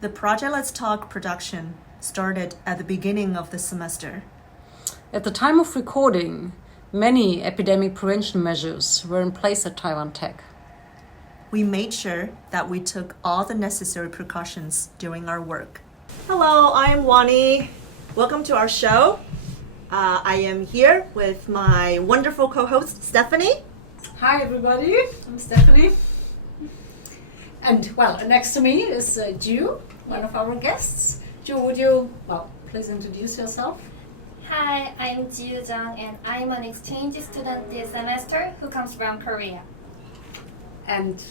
The Project Let's Talk production started at the beginning of the semester. At the time of recording, many epidemic prevention measures were in place at Taiwan Tech. We made sure that we took all the necessary precautions during our work. Hello, I'm Wannie. Welcome to our show. I am here with my wonderful co-host, Stefanie. Hi everybody, I'm Stefanie. And well, next to me is Jiyu, one of our guests. Jiyu, would you, please introduce yourself? Hi, I'm Jhuang and I'm an exchange student this semester who comes from Korea. And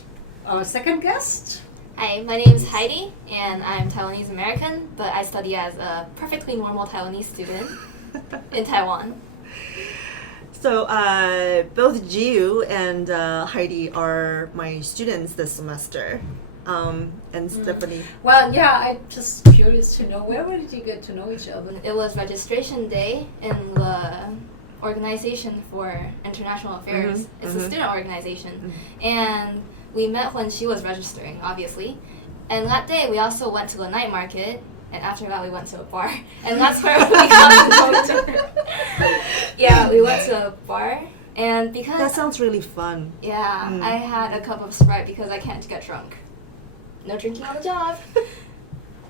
our second guest? Hi, my name is Heidi and I'm Taiwanese American, but I study as a perfectly normal Taiwanese student in Taiwan. So both Jiyu and Heidi are my students this semester. And Stefanie. Well, yeah, I'm just curious to know, where did you get to know each other? It was registration day in the Organization for International Affairs. It's a student organization. And we met when she was registering, obviously. And that day we also went to the night market. And after that, we went to a bar. And that's where we got to know each other. Yeah, we went to a bar. And because... That sounds really fun. Yeah, I had a cup of Sprite because I can't get drunk. No drinking on the job.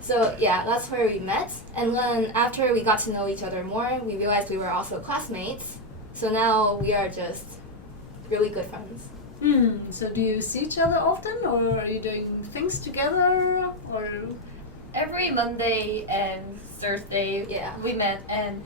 So, yeah, that's where we met. And then after we got to know each other more, we realized we were also classmates. So now we are just really good friends. So do you see each other often? Or are you doing things together? Or... Every Monday and Thursday, we met, and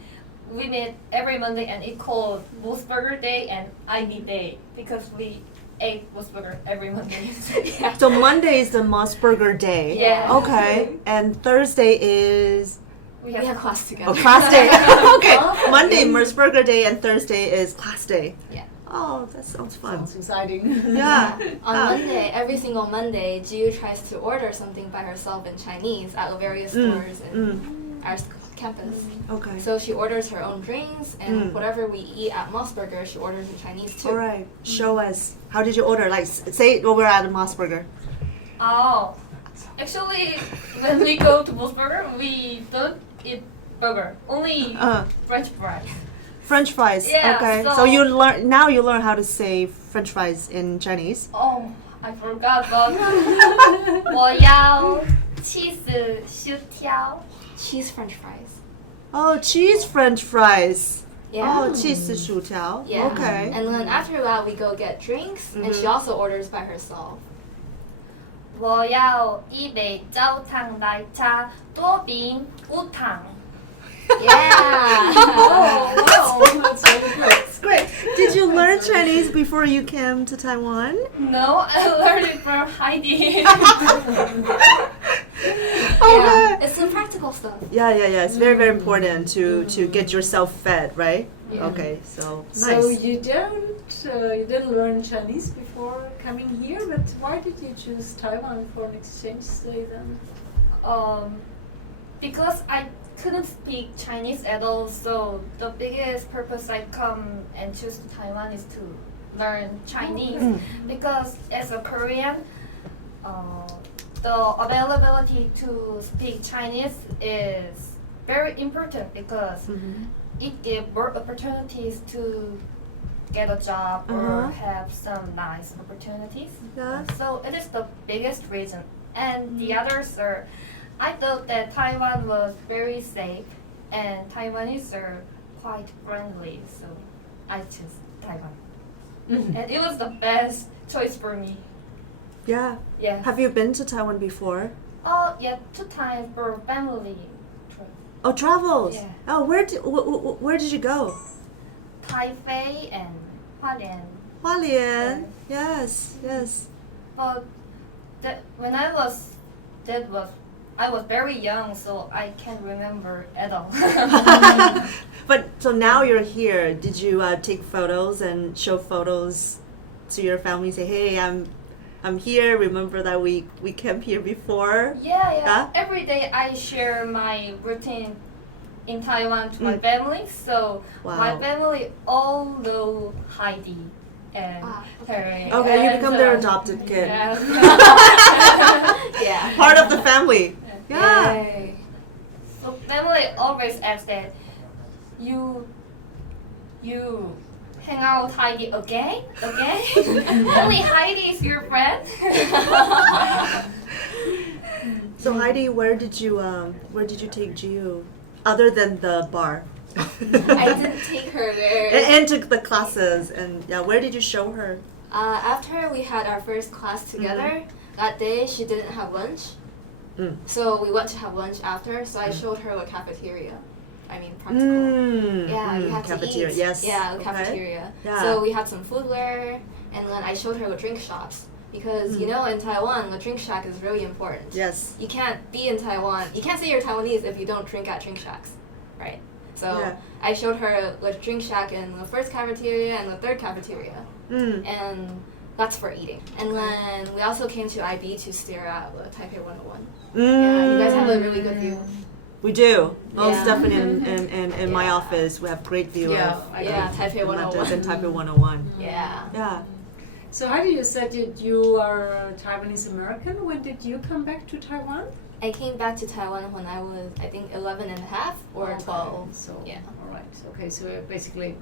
we meet every Monday, and it called Moosburger Day and ID Day because we ate Moosburger every Monday. Yeah. So Monday is the Moosburger Day. Yeah. Okay. And Thursday is... We have class together. Oh, class day. Okay. Monday, Moosburger Day, and Thursday is class day. Yeah. Oh, that sounds fun. Sounds exciting. Yeah. On Monday, every single Monday, Jiyu tries to order something by herself in Chinese at various stores in our campus. Okay. So she orders her own drinks, and whatever we eat at Mossburger, she orders in Chinese too. All right. Show us. How did you order? Like, say when we're at a Mossburger. Oh, actually, when we go to Moosburger, we don't eat burger, only French fries. French fries. Yeah, Okay. So so you learn how to say French fries in Chinese. Oh, I forgot, but 我要 cheese 薯条. Cheese French fries. Oh, cheese French fries. Yeah. Oh, cheese 薯条. Yeah. Okay. And then after that, we go get drinks, and she also orders by herself. 我要一杯焦糖奶茶多冰无糖. Yeah. Oh, that's really good. That's great. Did you learn Chinese before you came to Taiwan? No, I learned it from Heidi. Okay. It's some practical stuff. Yeah. It's very, very important to get yourself fed, right? Yeah. Okay, so nice. So you didn't learn Chinese before coming here, but why did you choose Taiwan for an exchange stay then? Because I couldn't speak Chinese at all, so the biggest purpose I come and choose Taiwan is to learn Chinese. Because as a Korean, the availability to speak Chinese is very important because it gives more opportunities to get a job or have some nice opportunities. Yeah. So it is the biggest reason. And the others are, I thought that Taiwan was very safe and Taiwanese are quite friendly, so I chose Taiwan. And it was the best choice for me. Yeah. Yeah. Have you been to Taiwan before? Oh, yeah, 2 times for family trip. Oh, travels. Yeah. Oh, where did you go? Taipei and Hualien. Hualien. Yes. But when I was very young, so I can't remember at all. But so now you're here. Did you take photos and show photos to your family? Say, hey, I'm here. Remember that we camped here before? Yeah. Huh? Every day I share my routine in Taiwan to my family, so my family all know Heidi and her. Okay, you become their adopted kid. Yeah. Yeah. Part of the family. Yeah. Yay. So family always asks that you hang out with Heidi again? Only Heidi is your friend? So Heidi, where did you take Jiyu, other than the bar? I didn't take her there. And took the classes, and yeah, where did you show her? After we had our first class together, that day she didn't have lunch. Mm. So we went to have lunch after, so I showed her the cafeteria. I mean, practical. Yeah, you have cafeteria, to eat. yes. Yeah, the Okay. cafeteria. Yeah. So we had some foodware, and then I showed her the drink shops. Because, you know, in Taiwan, the drink shack is really important. Yes. You can't be in Taiwan. You can't say you're Taiwanese if you don't drink at drink shacks, right? So Yeah. I showed her the drink shack in the first cafeteria and the third cafeteria. And that's for eating. And then we also came to IB to stare at the Taipei 101. Yeah, you guys have a really good view. We do. Well, Yeah. Stefanie in my Yeah. office, we have great view Yeah, of Yeah, Taipei Atlantis 101. and Taipei 101. Yeah. Yeah. So how do you said that you are Taiwanese American? When did you come back to Taiwan? I came back to Taiwan when I was, I think, 11 and a half or Okay, 12. So, Yeah. all right. Okay, so basically,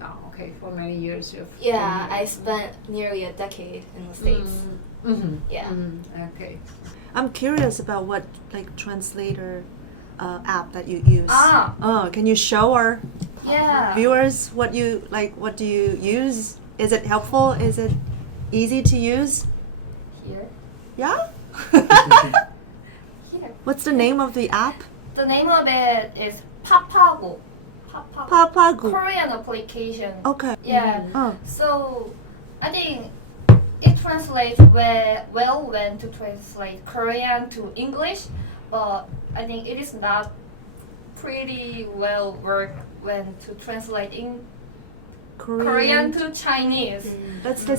for many years you've Yeah, been I spent nearly a decade in the States. Mm-hmm. Yeah. Okay. I'm curious about what translator app that you use. Oh, can you show our Yeah. viewers what you like? What do you use? Is it helpful? Is it easy to use? Here. Yeah. Here. What's the name of the app? The name of it is Papago. Papago. Korean application. Okay. Yeah. Oh. So I think it translates well when to translate Korean to English, but I think it is not pretty well work when to translate in Korean to Chinese. Let's take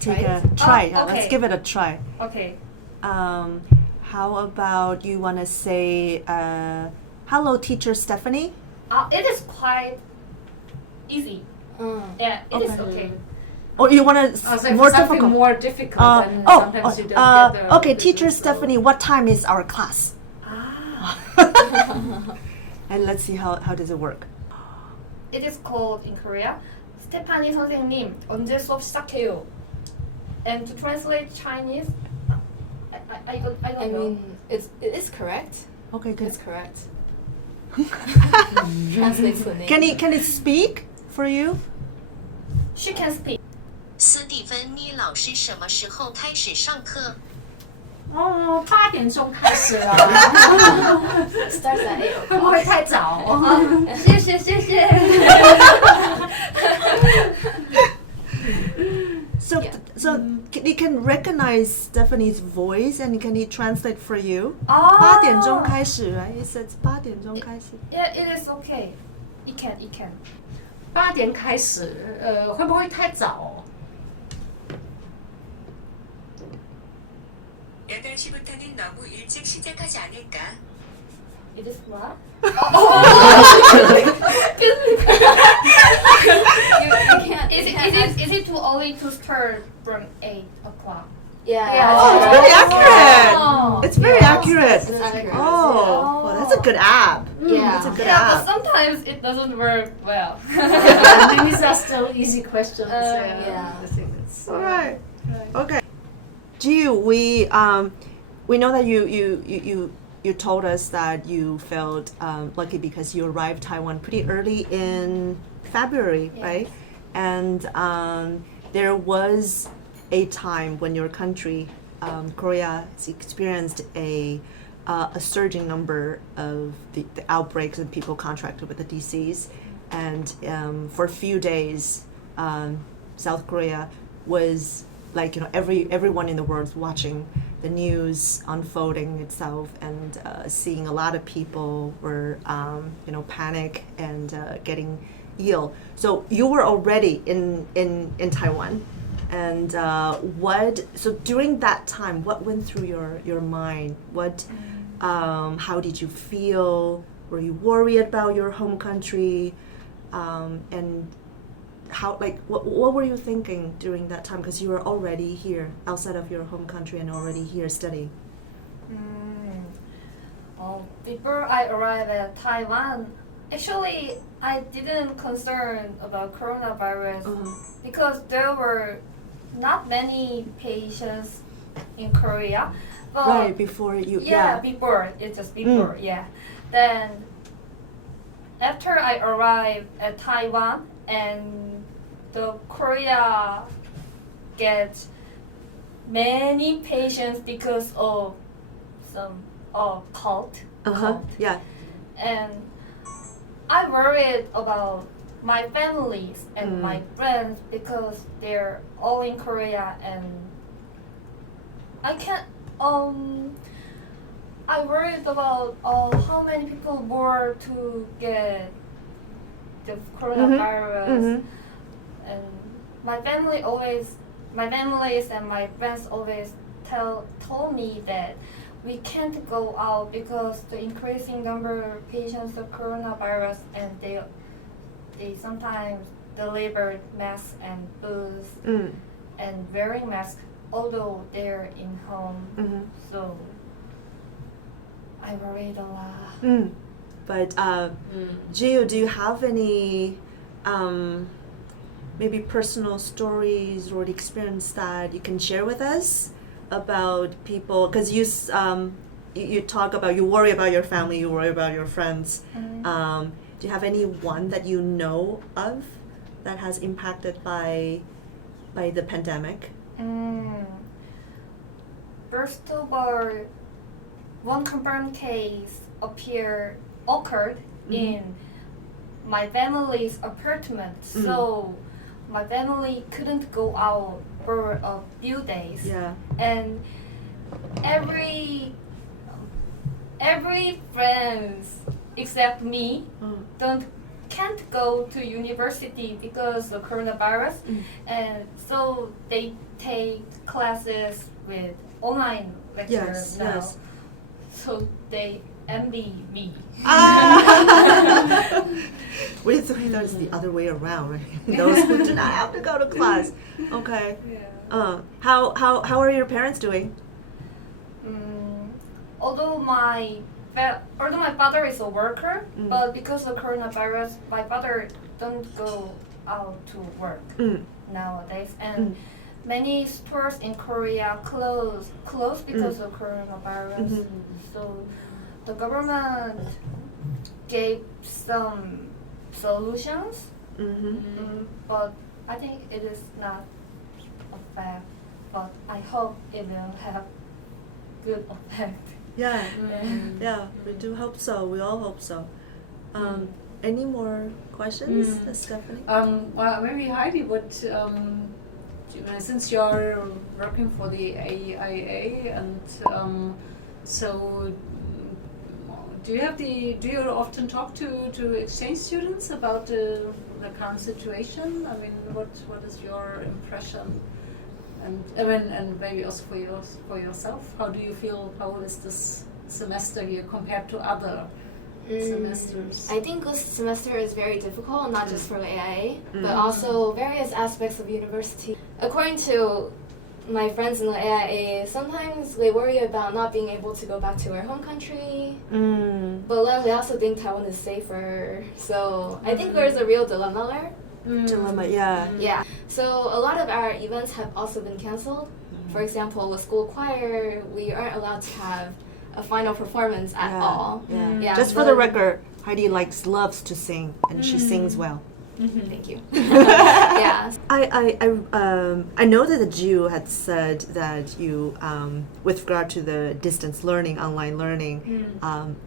Try a it? try. Oh, Yeah, let's okay. give it a try. Okay. How about you want to say, hello, teacher Stefanie? It is quite easy. Yeah, it is okay. Or you want to Oh, so more something difficult? more difficult, then sometimes you don't get the Okay, teacher results, so- Stefanie, what time is our class? Ah. And let's see how does it work. It is called in Korea, 스테파니 선생님, 언제 수업 시작해요? And to translate Chinese, I don't I know. mean, it is correct. Okay, good. It's correct. Translates the name. Can it speak for you? She can speak. 斯蒂芬妮老师什么时候开始上课？哦，8点钟开始了， Starts at 8 会不 o'clock. 会太早？谢谢谢谢。 So Yeah. He can recognize Stephanie's voice and can he translate for you? 哦。8点钟开始 right? He says 8点钟开始. Yeah, it is okay. It can. 8点开始，会不会太早？ 8시부터는 너무 일찍 시작하지 않을까? It is what? You can't. Is you can't ask- it too early to start from 8 o'clock? Yeah. Yeah. Oh, it's very accurate. Oh. It's very accurate. It's accurate. Oh, well, that's a good app. Yeah. That's a good Yeah, but app. sometimes it doesn't work well. These are still easy questions. yeah. I think it's, All right. Okay. Jiyu, we know that you told us that you felt lucky because you arrived Taiwan pretty early in February, Yes. right? And there was a time when your country, Korea, has experienced a surging number of the outbreaks and people contracted with the DCs, and for a few days, South Korea was like, everyone in the world was watching the news unfolding itself and seeing a lot of people were panic and getting ill. So you were already in Taiwan, and so during that time, what went through your mind? How did you feel? Were you worried about your home country? And how, what were you thinking during that time? Because you were already here, outside of your home country, and already here studying. Before I arrived at Taiwan, actually I didn't concern about coronavirus because there were not many patients in Korea. But Right, before you... before. It's just before, yeah. Then after I arrived at Taiwan and the Korea gets many patients because of some cult. Yeah. And I worried about my families and my friends because they're all in Korea and I can't I worried about how many people were to get the coronavirus and my families and my friends always told me that we can't go out because the increasing number of patients of coronavirus and they sometimes deliver masks and booze and wearing masks although they're in home. So I worried a lot. But Jiyu, do you have any maybe personal stories or experience that you can share with us about people? Because you talk about, you worry about your family, you worry about your friends. Do you have any one that you know of that has impacted by the pandemic? First of all, one confirmed case occurred in my family's apartment. So my family couldn't go out for a few days. Yeah. And every friends except me can't go to university because of coronavirus, and so they take classes with online lectures now. Yes. So they envy me. We thought it's the other way around, right? Those who do not have to go to class. Okay. Yeah. How are your parents doing? Although my father is a worker, but because of coronavirus, my father don't go out to work nowadays, and many stores in Korea closed because of coronavirus. So the government gave some solutions, but I think it is not a fact. But I hope it will have good effect. Yeah. Yeah, we do hope so. We all hope so. Any more questions, Stefanie? Well, maybe Heidi would, since you're working for the AIA, and so do you often talk to exchange students about the current situation? I mean, what is your impression? And maybe also for yourself, how do you feel? How is this semester here compared to other semesters? I think this semester is very difficult, not just for the AIA, but also various aspects of university. According to my friends in the AIA, sometimes they worry about not being able to go back to our home country, but then they also think Taiwan is safer. So I think there's a real dilemma there. Dilemma, yeah. Yeah. So a lot of our events have also been canceled. For example, with school choir, we aren't allowed to have a final performance at all. Yeah. Just for the record, Heidi loves to sing, and she sings well. Thank you. Yeah. I know that the Jiyu had said that you, with regard to the distance learning, online learning,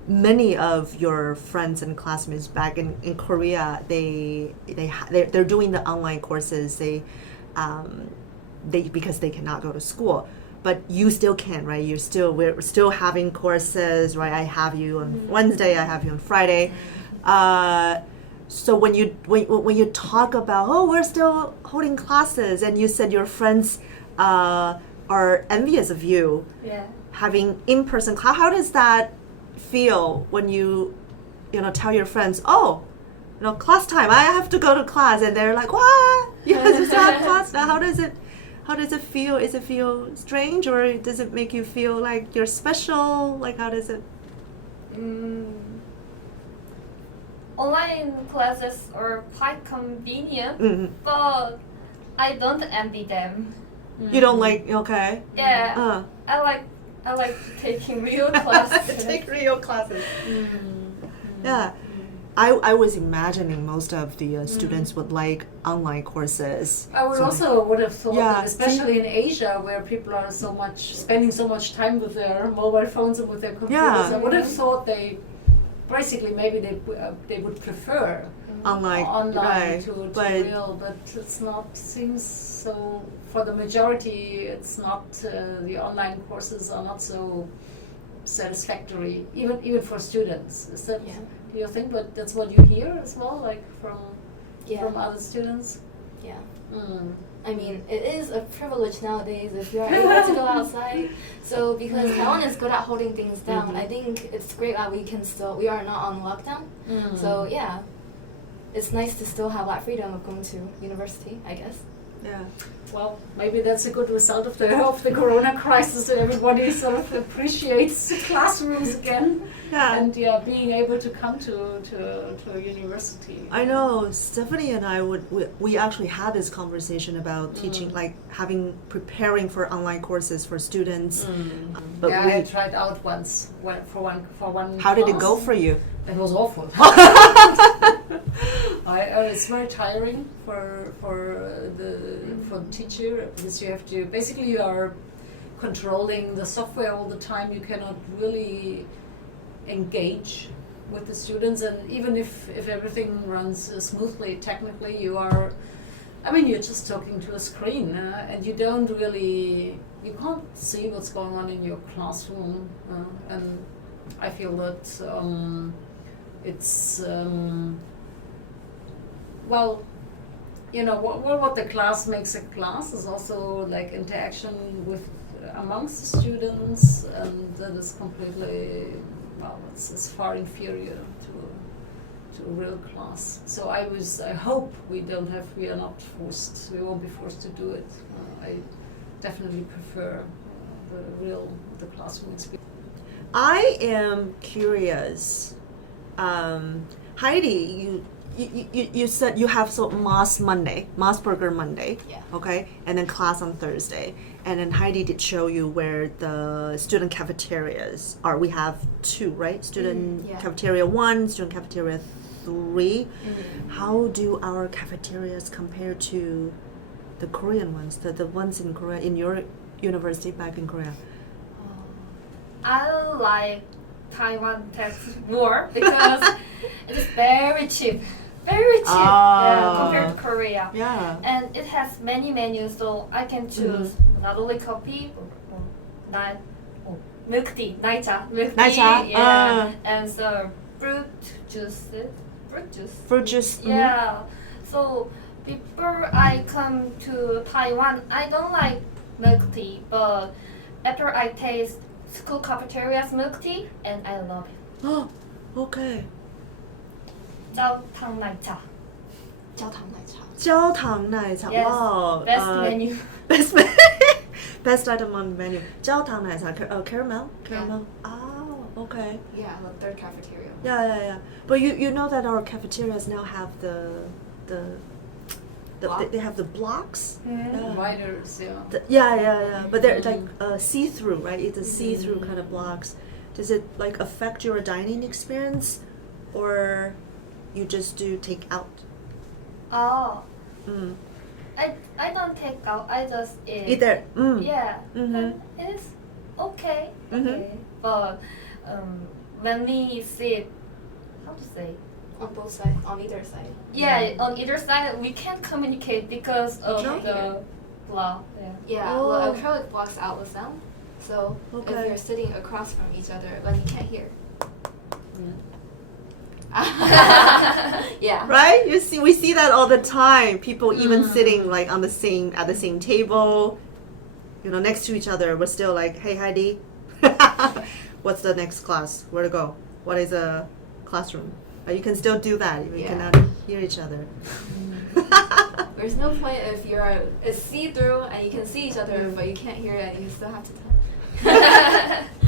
many of your friends and classmates back in Korea, they're doing the online courses. They because they cannot go to school. But you still can, right? We're still having courses, right? I have you on Wednesday. I have you on Friday. So when you talk about, we're still holding classes, and you said your friends are envious of you having in-person class, how does that feel when you tell your friends, class time, I have to go to class, and they're like, what? You guys still have class now? How does it feel? Is it feel strange, or does it make you feel like you're special? Like, how does it? Online classes are quite convenient, Mhm. but I don't envy them. You don't like? Okay. Yeah, I like taking real classes. Take real classes. Yeah. I was imagining most of the students would like online courses. I would So also would have thought Yeah, that, especially in Asia, where people are spending so much time with their mobile phones and with their computers, Yeah. I would have thought basically maybe they would prefer online, right? to but real, but it's not. Seems so for the majority, it's not. The online courses are not so satisfactory, even for students. Is that your thing? But that's what you hear as well, like from other students. Yeah. Mm. I mean, it is a privilege nowadays if you are able to go outside. So because Taiwan is good at holding things down, I think it's great that we are not on lockdown. So yeah, it's nice to still have that freedom of going to university, I guess. yeah. Well, maybe that's a good result of the corona crisis, that everybody sort of appreciates classrooms again. Yeah. And being able to come to a university. I know Stephanie and I we actually had this conversation about teaching, like preparing for online courses for students. But Yeah, I tried out once for one. how did it class. go for you? It was awful. It's very tiring for the teacher, because you are controlling the software all the time. You cannot really engage with the students, and even if everything runs smoothly technically, you're just talking to a screen, and you can't see what's going on in your classroom, and I feel that it's what the class makes a class is also like interaction with amongst the students, and that is completely it's far inferior to a real class. So I hope we won't be forced to do it. I definitely prefer the classroom experience. I am curious. Heidi, you said you have Moss Burger Monday, Yeah. okay, and then class on Thursday, and then Heidi did show you where the student cafeterias are. We have two, right? Student yeah. cafeteria 1, student cafeteria 3. How do our cafeterias compare to the Korean ones, the ones in Korea, in your university back in Korea? I like Taiwan tech more because it is very cheap. Very cheap compared to Korea. Yeah. And it has many menus, so I can choose not only coffee, milk tea, milk tea, and so fruit juice. Fruit juice. Yeah. So before I come to Taiwan, I don't like milk tea, but after I taste school cafeteria's milk tea, and I love it. Oh, okay. 焦糖奶茶. 焦糖奶茶. 焦糖奶茶. Yes. Wow. Best menu. Best item on the menu. 焦糖奶茶. Caramel. Oh, okay. Yeah, the third cafeteria. Yeah. But you know that our cafeterias now have they have the blocks. Dividers, Yeah. But they're like see-through, right? It's a see-through kind of blocks. Does it like affect your dining experience, or you just do take out? Oh. I don't take out. I just eat. Eat there. Yeah. And it is okay. But when we sit, how to say? On both sides, on either side. Yeah, on either side we can't communicate because of the block. Yeah, Oh. the acrylic blocks out the sound. So if you're sitting across from each other, then you can't hear. Yeah. Right? We see that all the time. People even sitting like at the same table, next to each other. We're still like, hey Heidi, what's the next class? Where to go? What is a classroom? You can still do that. You cannot hear each other. We're There's no point if it's see-through and you can see each other, but you can't hear it and you still have to talk.